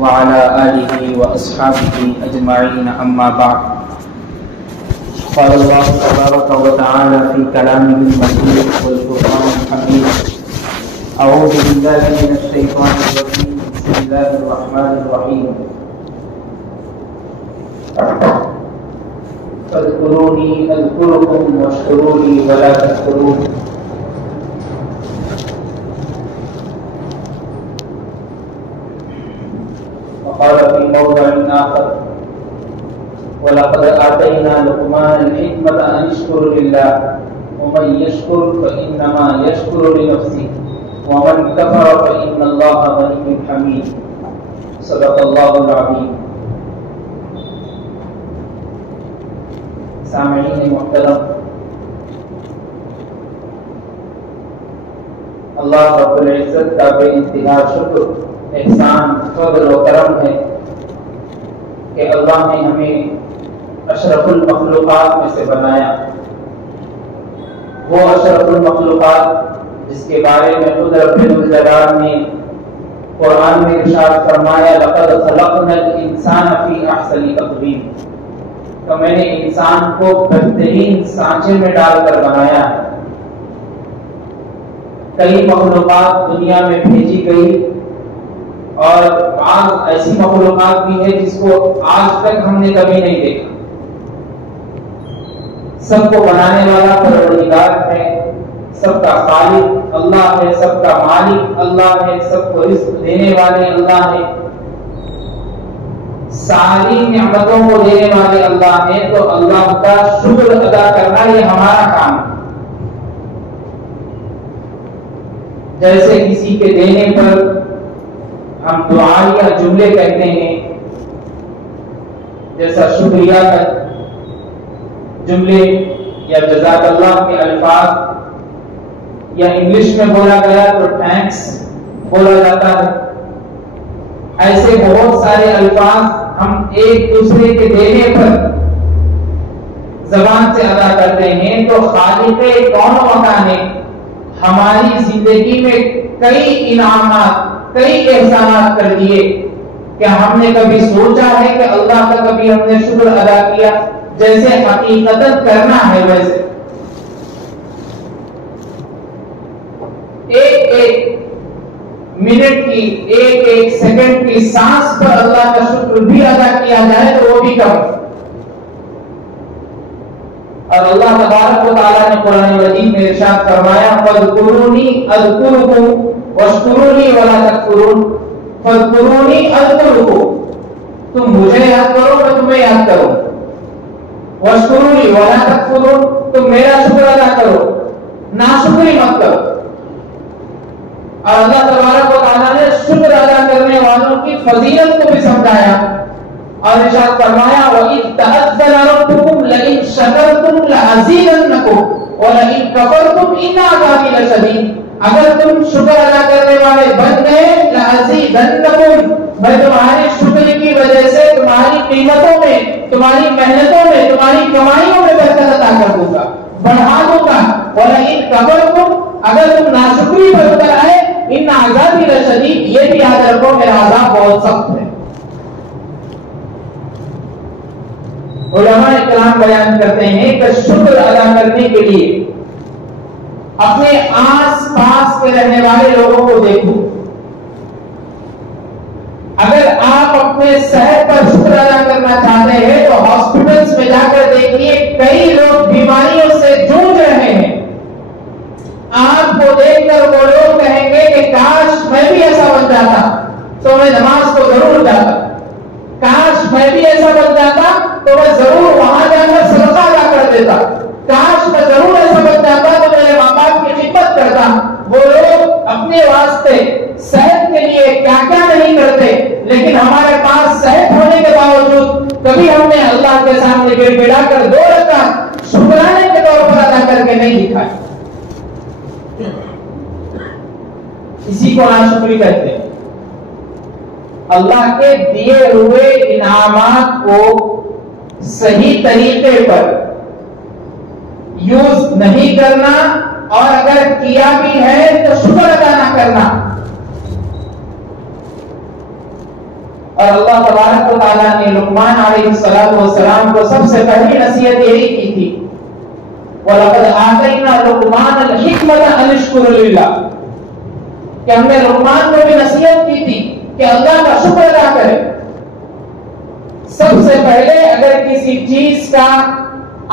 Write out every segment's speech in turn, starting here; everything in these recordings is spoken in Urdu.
وعلى آله وأصحابه أجمعين أما بعد قال الله تبارك وتعالى في كلامه المجيد والقرآن الحميد أعوذ بالله من الشيطان الرجيم بسم الله الرحمن الرحيم فاذكروني أذكركم واشكروا لي ولا تكفرون وقال في موضع آخر ولقد آتينا لقمان الحكمة أن اشكر لله ومن يشكر فإنما يشكر لنفسه ومن كفر فإن الله غني حميد صدق الله العظيم. سامعین محترم، اللہ رب العزت کا بے انتہا شکر، احسان، فضل و کرم ہے کہ اللہ نے ہمیں اشرف المخلوقات میں سے بنایا. وہ اشرف المخلوقات جس کے بارے میں خود رب الجلال نے قرآن میں ارشاد فرمایا لقد خلقنا الانسان فی احسن تقویم، تو میں نے انسان کو بہترین سانچے میں ڈال کر بنایا ہے. کئی مخلوقات دنیا میں بھیجی گئی اور بعض ایسی مخلوقات بھی ہے جس کو آج تک ہم نے کبھی نہیں دیکھا. سب کو بنانے والا پروردگار ہے، سب کا خالق اللہ ہے، سب کا مالک اللہ ہے، سب کو رزق دینے والے اللہ ہے، ساری نعمتوں کو دینے والے اللہ ہے. تو اللہ کا شکر ادا کرنا یہ ہمارا کام ہے. جیسے کسی کے دینے پر ہم دعا یا جملے کہتے ہیں، جیسا شکریہ کا جملے یا جزاک اللہ کے الفاظ، یا انگلش میں بولا گیا تو تھینکس بولا جاتا ہے. ایسے بہت سارے الفاظ ہم ایک دوسرے کے دینے پر زبان سے ادا کرتے ہیں. تو خالق کون و مکان نے ہماری زندگی میں کئی انعامات، کئی احسانات کر دیے کہ ہم نے کبھی سوچا ہے کہ اللہ کا کبھی ہم نے شکر ادا کیا؟ جیسے حقیقتاً کرنا ہے ویسے ایک ایک منٹ کی، ایک ایک سیکنڈ کی سانس پر اللہ کا شکر بھی ادا کیا جائے تو وہ بھی کم. اور اللہ تبارک و تعالیٰ نے قرآن مجید میں ارشاد فرمایا فاذکرونی اذکرکم واشکروا لی ولا تکفرون. فاذکرونی اذکرکم، تم مجھے یاد کرو میں تمہیں یاد کروں. واشکروا لی ولا تکفرون، تم میرا شکر ادا کرو، ناشکری مت کرو. اور اللہ تبارک و تعالیٰ نے شکر ادا کرنے والوں کی فضیلت کو بھی سمجھایا اور ارشاد فرمایا وَإِذْ تَأَذَّنَ رَبُّكُمْ لَئِن شَكَرْتُمْ لَأَزِيدَنَّكُمْ وَلَئِن كَفَرْتُمْ إِنَّ عَذَابِي لَشَدِيدٌ. اگر تم شکر ادا کرنے والے بن گئے لَأَزِيدَنَّكُمْ، میں تمہاری شکر کی وجہ سے تمہاری قیمتوں میں، تمہاری محنتوں میں، تمہاری کمائیوں میں برکت عطا کر دوں گا، بڑھا دوں گا. وَلَئِن كَفَرْتُمْ، اگر تم ناشکری پر اتر آئے ان عذابی لشدید، یہ بھی یاد رکھو میرا عذاب بہت سخت ہے. علماء اکرام بیان کرتے ہیں کہ شکر ادا کرنے کے لیے اپنے آس پاس کے رہنے والے لوگوں کو دیکھو. اگر آپ اپنے صحت پر شکر ادا کرنا چاہتے ہیں تو ہاسپٹلس میں جا کر دیکھیے کئی لوگ بیماریوں سے جوجھ رہے ہیں. آپ کو دیکھ کر وہ لوگ کہیں گے کہ کاش میں بھی ایسا بن جاتا تو میں نماز کو ضرور جاتا، کاش میں بھی ایسا بن جاتا تو میں ضرور وہاں جا کر صدقہ ادا کر دیتا، کاش میں ضرور ایسا بن جاتا تو میرے ماں باپ کی خدمت کرتا. وہ لوگ اپنے واسطے صحت کے لیے کیا کیا نہیں کرتے، لیکن ہمارے پاس صحت ہونے کے باوجود کبھی ہم نے اللہ کے سامنے گڑ گڑا کر 2 رکعت شکرانے کے طور پر ادا کر کے نہیں دکھائی. اسی کو ناشکری کہتے ہیں. اللہ کے دیے ہوئے انعامات کو صحیح طریقے پر یوز نہیں کرنا اور اگر کیا بھی ہے تو شکر ادا نہ کرنا. اور اللہ تبارک و تعالیٰ نے لقمان علیہ السلام کو سب سے پہلی نصیحت یہی کی تھی، وَلَقَدْ آتَيْنَا لُقْمَانَ الْحِكْمَةَ أَنِ اشْكُرْ لِلَّهِ، کہ ہم نے لقمان کو بھی نصیحت کی تھی کہ اللہ کا شکر ادا کرے۔ سب سے پہلے اگر کسی چیز کا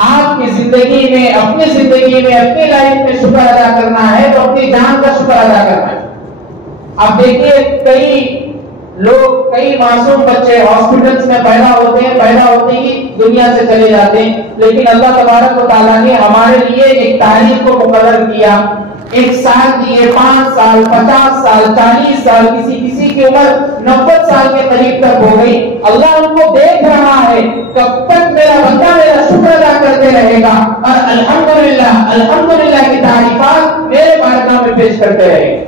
آپ کی زندگی میں، اپنی زندگی میں، اپنی لائف میں شکر ادا کرنا ہے تو اپنی جان کا شکر ادا کرنا ہے۔ اب دیکھیے کئی لوگ، کئی معصوم بچے ہاسپٹلس میں پیدا ہوتے ہیں، پیدا ہوتے ہی دنیا سے چلے جاتے ہیں، لیکن اللہ تبارک و تعالیٰ نے ہمارے لیے ایک تاریخ کو مقرر کیا، ایک سال دیے، 5 سال، 50 سال، 40 سال، کسی کی عمر 90 سال کے قریب تک ہو گئی۔ اللہ ان کو دیکھ رہا ہے کب تک میرا بندہ میرا شکر ادا کرتے رہے گا اور الحمدللہ الحمدللہ کی تعریفات میرے بارگاہ میں پیش کرتے رہے گا۔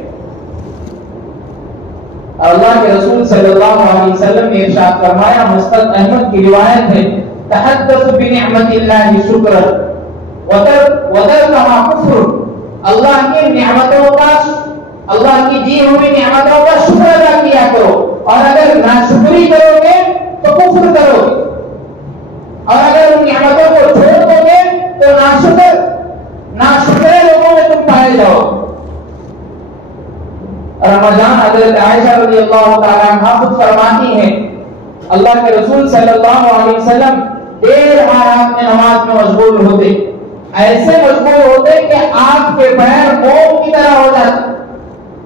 اللہ کے رسول صلی اللہ علیہ وسلم نے ارشاد فرمایا، مسند احمد کی روایت ہے، تحدث بنعمت اللہ شکرا وترکها کفر، اللہ کی نعمتوں کا، اللہ کی دی ہوئی نعمتوں کا شکر ادا کیا کرو، اور اگر ناشکری کرو گے تو کفر کرو گے، اور اگر ان نعمتوں کو چھوڑ دو گے تو ناشکرے لوگوں میں تم پائے جاؤ۔ رمضان حضرت عائشہ رضی اللہ تعالیٰ عنہ خود فرماتی ہیں، اللہ کے رسول صلی اللہ علیہ وسلم دیر رات میں نماز میں مشغول ہوتے، ایسے مشغول ہوتے کہ آپ کے پیر موم کی طرح ہو جاتے،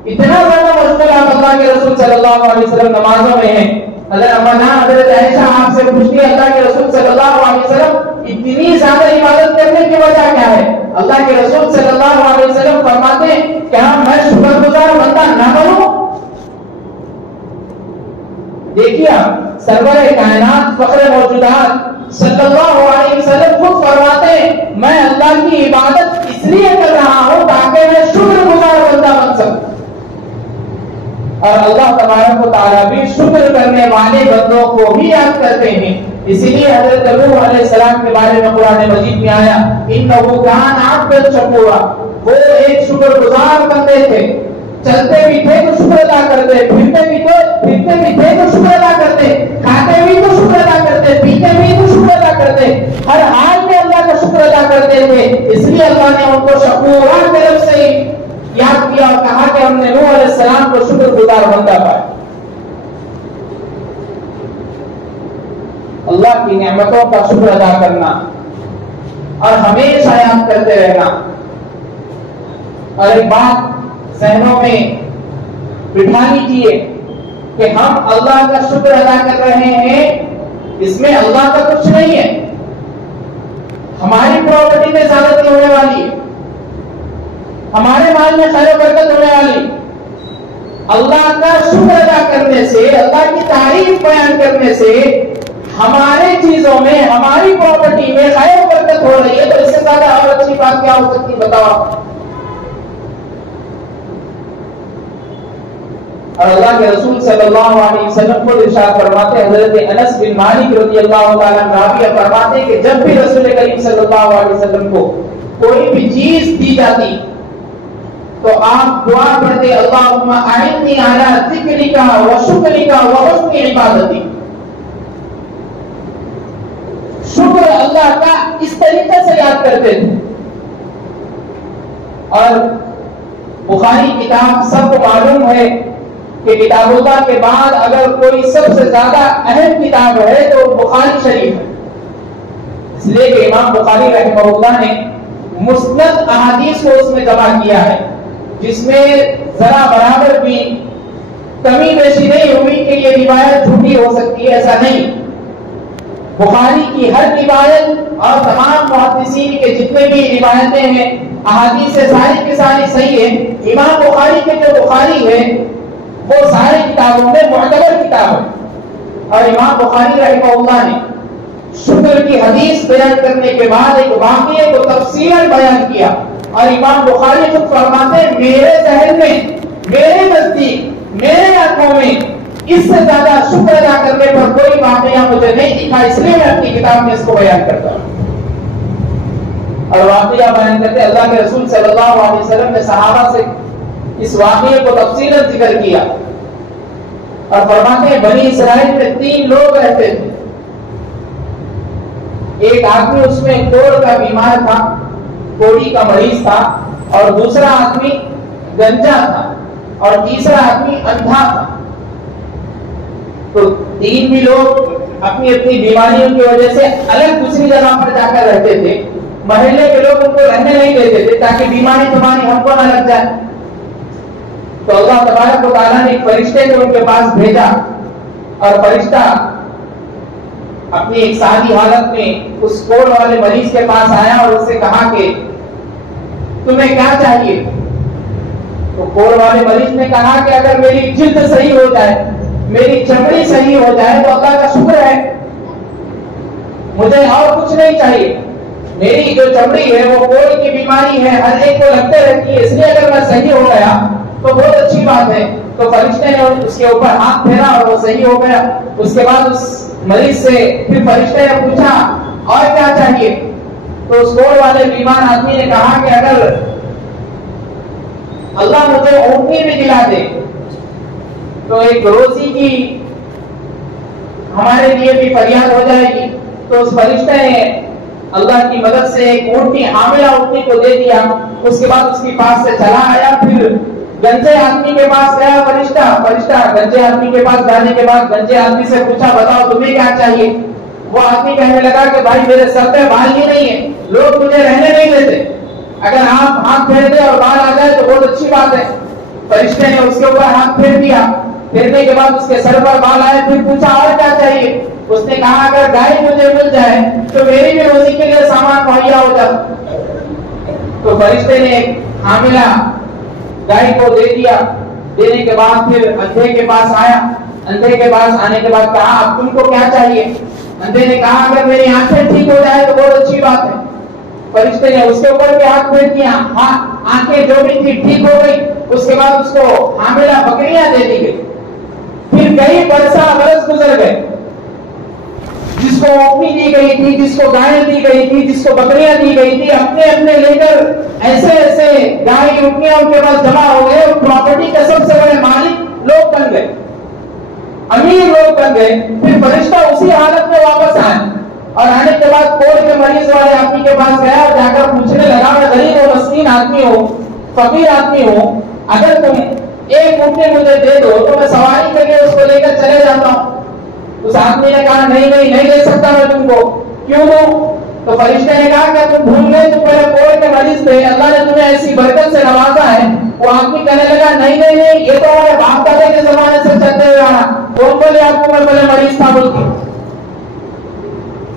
اتنا زیادہ مشغول آپ اللہ کے رسول صلی اللہ علیہ وسلم نمازوں میں ہیں۔ حضرت عائشہ آپ سے پوچھتی ہے، اللہ کے رسول صلی اللہ علیہ وسلم اتنی زیادہ عبادت کرنے کی وجہ کیا ہے؟ اللہ کے رسول صلی اللہ علیہ وسلم فرماتے ہیں، کیا میں شکر گزار بندہ نہ بنوں؟ دیکھیے سرور کائنات فخر موجودات صلی اللہ علیہ وسلم خود فرماتے ہیں، میں اللہ کی عبادت اس لیے کر رہا ہوں تاکہ میں شکر گزار بندہ بن سکوں، اور اللہ تبارک و تعالیٰ بھی شکر کرنے والے بندوں کو بھی یاد کرتے ہیں۔ اسی لیے حضرت نوح علیہ السلام کے بارے میں قرآن مجید میں آیا، انہ کان عبدا شکورا، وہ ایک شکر گزار بندے تھے، چلتے بھی تھے تو شکر ادا کرتے، پھرتے بھی تھے تو شکر ادا کرتے، کھاتے بھی تو شکر ادا کرتے، پیتے بھی تو شکر ادا کرتے، ہر حال میں اللہ کا شکر ادا کرتے تھے۔ اس لیے اللہ نے ان کو شکورا کی طرف سے یاد کیا اور کہا کہ ہم نے نوح علیہ السلام کو شکر گزار بندہ پایا۔ اللہ کی نعمتوں کا شکر ادا کرنا اور ہمیشہ یاد کرتے رہنا، اور ایک بات ذہنوں میں بٹھا لیجیے کہ ہم اللہ کا شکر ادا کر رہے ہیں، اس میں اللہ کا کچھ نہیں ہے، ہماری پراپرٹی میں زیادتی ہونے والی ہے، ہمارے مال میں خیر و برکت ہونے والی، اللہ کا شکر ادا کرنے سے، اللہ کی تعریف بیان کرنے سے ہمارے چیزوں میں، ہماری پراپرٹی میں خیر و برکت ہو رہی ہے، تو اس سے زیادہ اور اچھی بات کیا ہو سکتی بتاؤ؟ اور اللہ کے رسول صلی اللہ علیہ وسلم کو ارشاد فرماتے، حضرت انس بن مالک رضی اللہ تعالیٰ عنہ فرماتے کہ جب بھی رسول کریم صلی اللہ علیہ وسلم کو کوئی بھی چیز دی جاتی تو آپ دعا پڑھتے، اللہم اعنی علی ذکرک و شکرک و حسن عبادتی، شکر اللہ کا اس طریقے سے یاد کرتے تھے۔ اور بخاری کتاب سب کو معلوم ہے کہ کتاب اللہ کے بعد اگر کوئی سب سے زیادہ اہم کتاب ہے تو بخاری شریف ہے، اس لیے کہ امام بخاری رحمہ اللہ نے مسند احادیث کو اس میں جمع کیا ہے، جس میں ذرا برابر بھی کمی بیشی نہیں ہوئی کہ یہ روایت جھوٹی ہو سکتی ہے، ایسا نہیں۔ بخاری کی ہر روایت اور تمام محدثین کے جتنے بھی روایتیں ہیں، احادیث ساری کی ساری صحیح ہے۔ امام بخاری کے جو بخاری ہے وہ ساری کتابوں میں معتبر کتاب ہے، اور امام بخاری رحمہ اللہ نے شکر کی حدیث بیان کرنے کے بعد ایک واقعے کو تفصیلاً بیان کیا، اور امام بخاری خود فرماتے ہیں، میرے ذہن میں، میرے نزدیک، میرے آنکھوں میں اس سے زیادہ شکر ادا کرنے پر کوئی واقعہ مجھے نہیں دکھا، اس لیے میں اپنی کتاب میں اس کو بیان کرتا ہوں۔ اور واقعہ بیان کرتے اللہ کے رسول صلی اللہ علیہ وسلم نے صحابہ سے اس واقعے کو تفصیلاً ذکر کیا۔ اور فرماتے ہیں بنی اسرائیل میں 3 لوگ رہتے تھے. ایک آدمی اس میں کوڑ کا بیمار تھا، کوڑی کا مریض تھا، اور دوسرا آدمی گنجا تھا، اور تیسرا آدمی اندھا تھا. تو 3 بھی لوگ اپنی اپنی بیماریوں کی وجہ سے الگ دوسری جگہ پر جا کر رہتے تھے. محلے کے لوگ ان کو رہنے نہیں دیتے تھے تاکہ بیماری تمہاری ہم کو نہ لگ جائے. تو اللہ تبارک و تعالیٰ نے ایک فرشتے کو ان کے پاس بھیجا، اور فرشتہ اپنی ایک سادی حالت میں اس کوڑ والے مریض کے پاس آیا اور اس سے کہا کہ تمہیں کیا چاہیے؟ تو کوڑ والے مریض نے کہا کہ اگر میری جلد صحیح ہو جائے، میری چمڑی صحیح ہو جائے تو اللہ کا شکر ہے، مجھے اور کچھ نہیں چاہیے. میری جو چمڑی ہے وہ کوڑ کی بیماری ہے، ہر ایک کو لگتے رہتی ہے، اس لیے اگر میں صحیح ہو گیا تو بہت اچھی بات ہے. تو فرشتے نے اس کے اوپر ہاتھ پھیرا اور وہ صحیح ہو گیا. اس کے بعد اس مریض سے پھر فرشتے نے پوچھا اور کیا چاہیے؟ تو اس کوڑ والے بیمار آدمی نے کہا کہ اگر اللہ مجھے اونٹنی بھی دلا دے تو ایک روزی کی ہمارے لیے بھی فریاد ہو جائے گی. تو اس فرشتے نے اللہ کی مدد سے ایک اونٹنی، حاملہ اونٹنی کو دے دیا. اس کے بعد اس کے پاس سے چلا آیا. پھر گنجے آدمی کے پاس گیا فرشتہ گنجے آدمی کے پاس جانے کے بعد گنجے آدمی سے پوچھا بتاؤ تمہیں کیا چاہیے؟ وہ آدمی کہنے لگا کہ بھائی میرے سر پہ بال ہی نہیں ہے، لوگ مجھے رہنے نہیں دیتے، اگر آپ ہاتھ پھیر دیں اور بال آ جائے تو بہت اچھی بات ہے. فرشتے نے اس کے اوپر ہاتھ پھیر دیا. پھرنے کے بعد اس کے سر پر بال آئے. پھر پوچھا اور کیا چاہیے؟ اس نے کہا اگر گائے مجھے مل جائے تو میری بھی روزی کے لیے سامان مہیا ہو جائے. تو فرشتے نے ایک حاملہ گائے کو دے دیا. دینے کے بعد پھر اندھے کے پاس آیا. اندھے کے پاس آنے کے بعد کہا اب تم کو کیا چاہیے؟ اندھے نے کہا اگر میری آنکھیں ٹھیک ہو جائے تو بہت اچھی بات ہے. فرشتے نے اس کے اوپر بھی ہاتھ پھیر دیا. آنکھیں جو بھی تھی ٹھیک ہو گئی. اس کے بعد اس کو حاملہ بکریاں دے دی گئی. پھر کئی برس گزر گئے. جس کو اونٹنی دی گئی تھی، جس کو گائے دی گئی تھی، جس کو بکریاں دی گئی تھی، اپنے اپنے لے کر ایسے ایسے گائے اونٹنیاں ان کے پاس جمع ہو گئے. پراپرٹی کے سب سے بڑے مالک لوگ بن گئے، امیر لوگ بن گئے. پھر فرشتہ اسی حالت میں واپس آئے اور آنے کے بعد کوڑ کے مریض والے آدمی کے پاس گیا اور جا کر پوچھنے لگا میں غریب و مسکین آدمی ہوں، فقیر آدمی ہوں، اگر تم ایک اونٹنی مجھے دے دو تو میں سواری کر کے اس کو لے کر چلے جاتا ہوں. اس آدمی نے کہا نہیں دے سکتا میں تم کو. کیوں دوں؟ تو فرشتے نے کہا کہ تم بھول گئے تم میرے کوڑ کے مریض تھے، اللہ نے تمہیں ایسی برکت سے نوازا ہے. وہ آدمی کہنے لگا نہیں یہ تو ہمارے باپ دادے کے زمانے سے چلتے ہوئے آ رہا. کون بولے آپ کو میں پہلے مریض تھا بولتی؟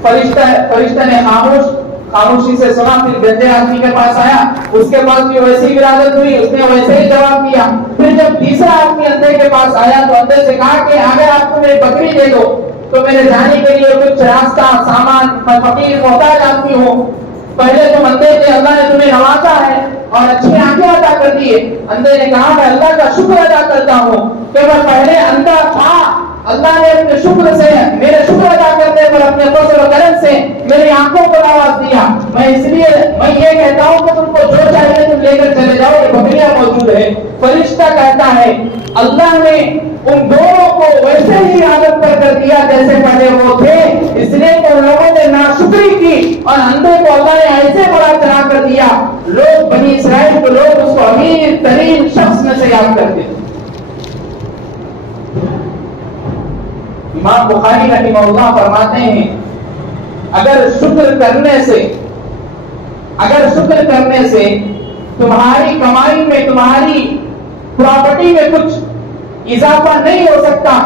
فرشتہ نے خاموشی سے سنا. پھر گنجے آدمی کے پاس آیا. اس کے پاس بھی ویسی ولادت ہوئی، اس نے ویسے ہی جواب دیا. پھر جب تیسرا آدمی اندھے کے پاس آیا تو اندھے سے کہا کہ اگر آپ کو میری بکری دے دو تو میرے جانے کے لیے کچھ راستہ سامان، میں فقیر محتاج آدمی ہوں. پہلے تم اندھے تھے، اللہ نے تمہیں نوازا ہے اور اچھی آنکھیں عطا کر دی ہے. اندھے نے کہا میں اللہ کا شکر ادا کرتا ہوں کہ میں پہلے اندھا تھا، اللہ نے اپنے شکر سے، میرے شکر ادا کرنے پر اپنے فضل و کرم سے میری آنکھوں کو نواز دیا. میں اس لیے میں یہ کہتا ہوں کہ تم کو جو چاہیے تم لے کر چلے جاؤ، یہ بکریاں موجود ہے. فرشتہ کہتا ہے اللہ نے ان دونوں کو ویسے ہی عادت پر کر دیا جیسے پہلے وہ تھے، اس لیے کہ ان لوگوں نے ناشکری کی اور اندھے کو اللہ نے ایسے بڑا چڑھا کر دیا. لوگ بنی اسرائیل کو لوگ اس کو امیر ترین شخص میں سے یاد کرتے تھے. امام بخاری رحمہ اللہ فرماتے ہیں اگر شکر کرنے سے تمہاری کمائی میں، تمہاری پراپرٹی میں کچھ اضافہ نہیں ہو سکتا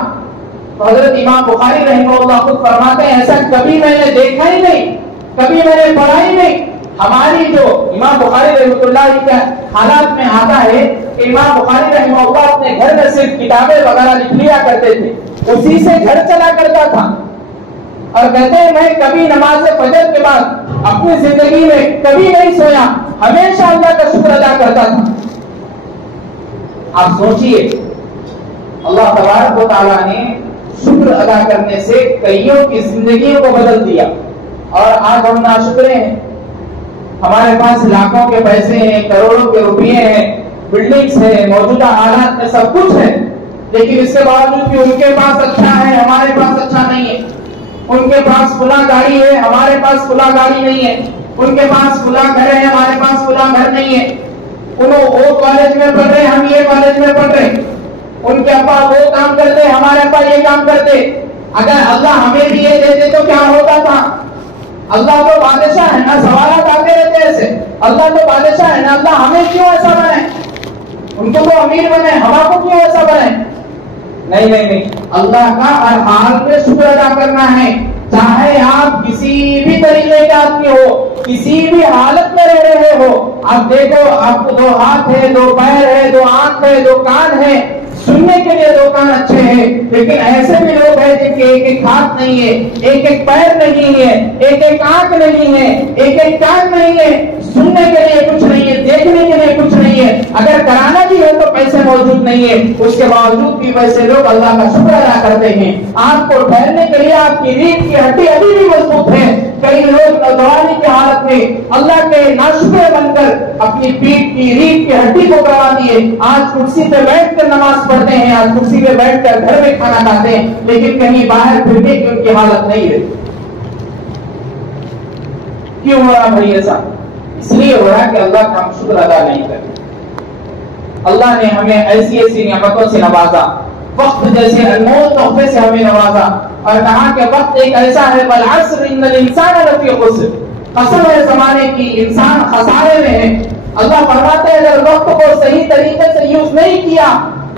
تو حضرت امام بخاری رحمہ اللہ خود فرماتے ہیں ایسا کبھی میں نے دیکھا ہی نہیں، کبھی میں نے پڑھا ہی نہیں. ہماری جو امام بخاری رحمۃ اللہ کے حالات میں آتا ہے کہ امام بخاری رحمہ اللہ اپنے گھر میں صرف کتابیں وغیرہ لکھ لیا کرتے تھے، اسی سے گھر چلا کرتا تھا. اور کہتے ہیں میں کبھی نماز فجر کے بعد اپنی زندگی میں کبھی نہیں سویا، ہمیشہ اللہ کا شکر ادا کرتا تھا. آپ سوچئے اللہ تبارک و تعالیٰ نے شکر ادا کرنے سے کئیوں کی زندگیوں کو بدل دیا. اور آج ہم ناشکرے ہیں، ہمارے پاس لاکھوں کے پیسے ہیں، کروڑوں کے روپیے ہیں، بلڈنگز ہیں، موجودہ حالات میں سب کچھ ہے، لیکن اس کے باوجود بھی ان کے پاس اچھا ہے ہمارے پاس اچھا نہیں ہے، ان کے پاس فلاں گاڑی ہے ہمارے پاس فلاں گاڑی نہیں ہے، ان کے پاس فلاں گھر ہے ہمارے پاس فلاں گھر نہیں ہے، وہ کالج میں پڑھ رہے ہم یہ کالج میں پڑھ رہے، ان کے ابا وہ کام کرتے ہمارے ابا یہ کام کرتے۔ اگر اللہ ہمیں بھی یہ دیتے تو کیا ہوتا تھا؟ اللہ تو بادشاہ ہے نا، سوالات آتے رہتے ایسے، اللہ تو بادشاہ ہے نا، اللہ ہمیں کیوں ایسا بنائے؟ ان کو تو امیر بنے، ہما کو کیوں ایسا بنائے؟ نہیں نہیں نہیں، اللہ کا ہر حال میں شکر ادا کرنا ہے، چاہے آپ کسی بھی طریقے کے آدمی ہو، کسی بھی حالت میں رہ رہے ہو۔ آپ دیکھو، آپ کو 2 ہاتھ ہے، 2 پیر ہے، 2 آنکھ ہے، 2 کان ہے، سننے کے لیے 2 کان اچھے ہیں، لیکن ایسے بھی لوگ ہیں جن کے ایک ہاتھ نہیں ہے، ایک پیر نہیں ہے، ایک آنکھ نہیں ہے، ایک کان نہیں ہے، سننے کے لیے کچھ نہیں ہے، دیکھنے کے لیے کچھ نہیں ہے، اگر کرانا بھی ہے تو پیسے موجود نہیں ہے، اس کے باوجود بھی ویسے لوگ اللہ کا شکر ادا کرتے ہیں۔ آپ کو ٹھہرنے کے لیے آپ کی ریڑھ کی ہڈی ابھی بھی مضبوط ہے۔ کئی لوگ نوجوانی کی حالت میں اللہ کے ناشکرے بن کر اپنی پیٹھ کی ریڑھ کی ہڈی کو گوا دیے، آج کرسی پہ بیٹھ کر نماز پڑھتے ہیں، آج کرسی پہ بیٹھ کر گھر میں کھانا کھاتے ہیں، لیکن کہیں باہر پھرنے کی ان کی حالت نہیں رہتی۔ کیوں ہو رہا بھائی ایسا؟ اس لیے ہو رہا کہ اللہ کا ہم شکر ادا نہیں کرتے۔ اللہ نے ہمیں ایسی ایسی نعمتوں سے نوازا، وقت جیسے انمول تحفے سے ہمیں نوازا، اور کہا کہ وقت ایک ایسا ہے، والعصر ان الانسان لفی خسر، قسم ہے زمانے کی، انسان خسارے میں ہے۔ اللہ فرماتے ہیں اگر وقت کو صحیح طریقے سے یوز نہیں کیا،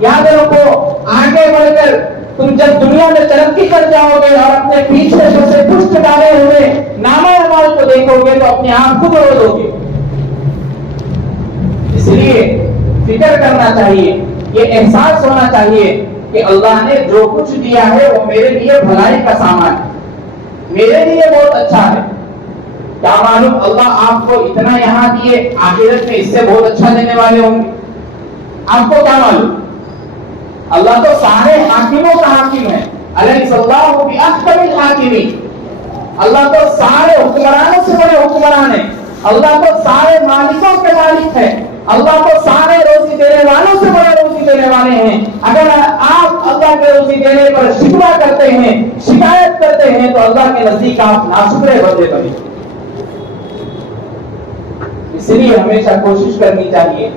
یاد رکھو آگے بڑھ کر تم جب دنیا میں ترقی کر جاؤ گے اور اپنے پیچھے سے پشت ڈالے ہوئے نامہ اعمال کو دیکھو گے تو اپنے آپ خود رو دو گے۔ اس لیے فکر کرنا چاہیے، یہ احساس ہونا چاہیے کہ اللہ نے جو کچھ دیا ہے وہ میرے لیے بھلائی کا سامان ہے، میرے لیے بہت اچھا ہے۔ کیا معلوم اللہ آپ کو اتنا یہاں دیے، آخرت میں اس سے بہت اچھا دینے والے ہوں گے، آپ کو کیا معلوم؟ اللہ تو سارے حاکموں کا حاکم ہے، الیس اللہ باحکم الحاکمین، اللہ تو سارے حکمرانوں سے بڑے حکمران ہیں، اللہ تو سارے مالکوں کے مالک ہے، اللہ تو سارے روزی دینے والوں سے بڑے روزی دینے والے ہیں۔ اگر آپ اللہ کے روزی دینے پر شکوہ کرتے ہیں، شکایت کرتے ہیں، تو اللہ کے نزدیک آپ ناشکرے بندے بنے۔ اس لیے ہمیشہ کوشش کرنی چاہیے،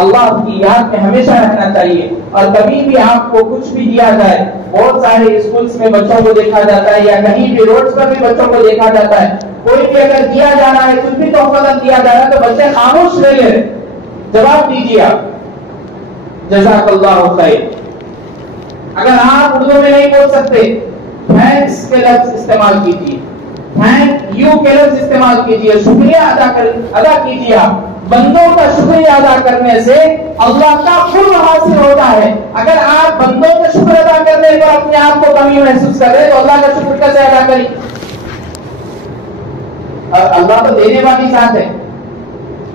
اللہ کی یاد میں ہمیشہ رہنا چاہیے، اور کبھی بھی آپ کو کچھ بھی دیا جائے، بہت سارے اسکولز میں بچوں کو دیکھا جاتا ہے، یا کہیں بھی روڈز پر بھی بچوں کو دیکھا جاتا ہے، کوئی بھی اگر دیا جا رہا ہے، کچھ بھی تحفہ دیا جا رہا ہے تو بچے خاموش رہ لے، جواب دیجیے آپ جزاک اللہ خیر۔ اگر آپ اردو میں نہیں بول سکتے، تھینکس کے لفظ استعمال کیجیے، تھینک یو کے لفظ استعمال کیجیے، شکریہ ادا کیجیے۔ آپ بندوں کا شکریہ ادا کرنے سے اللہ کا قرب حاصل ہوتا ہے۔ اگر آپ بندوں کا شکر ادا کرنے پر اپنے آپ کو کمی محسوس کر رہے تو اللہ کا شکر کیسے ادا کریں؟ اللہ تو دینے والی ذات ہے،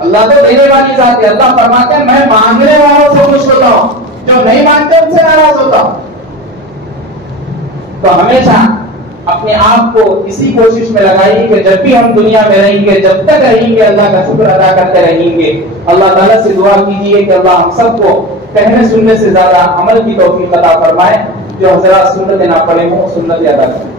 اللہ تو دینے والی ذات ہے۔ اللہ فرماتے ہیں میں مانگنے والوں سے خوش ہوتا ہوں، جو نہیں مانگتے ان سے ناراض ہوتا ہوں۔ تو ہمیشہ اپنے آپ کو اسی کوشش میں لگائیے کہ جب بھی ہم دنیا میں رہیں گے، جب تک رہیں گے، اللہ کا شکر ادا کرتے رہیں گے۔ اللہ تعالیٰ سے دعا کیجیے کہ اللہ ہم سب کو کہنے سننے سے زیادہ عمل کی توفیق عطا فرمائے، جو حضرات سنتیں نہ پڑھے ہوں سنتیں ادا کریں۔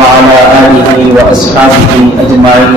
وعلى آله وأصحابه أجمعين.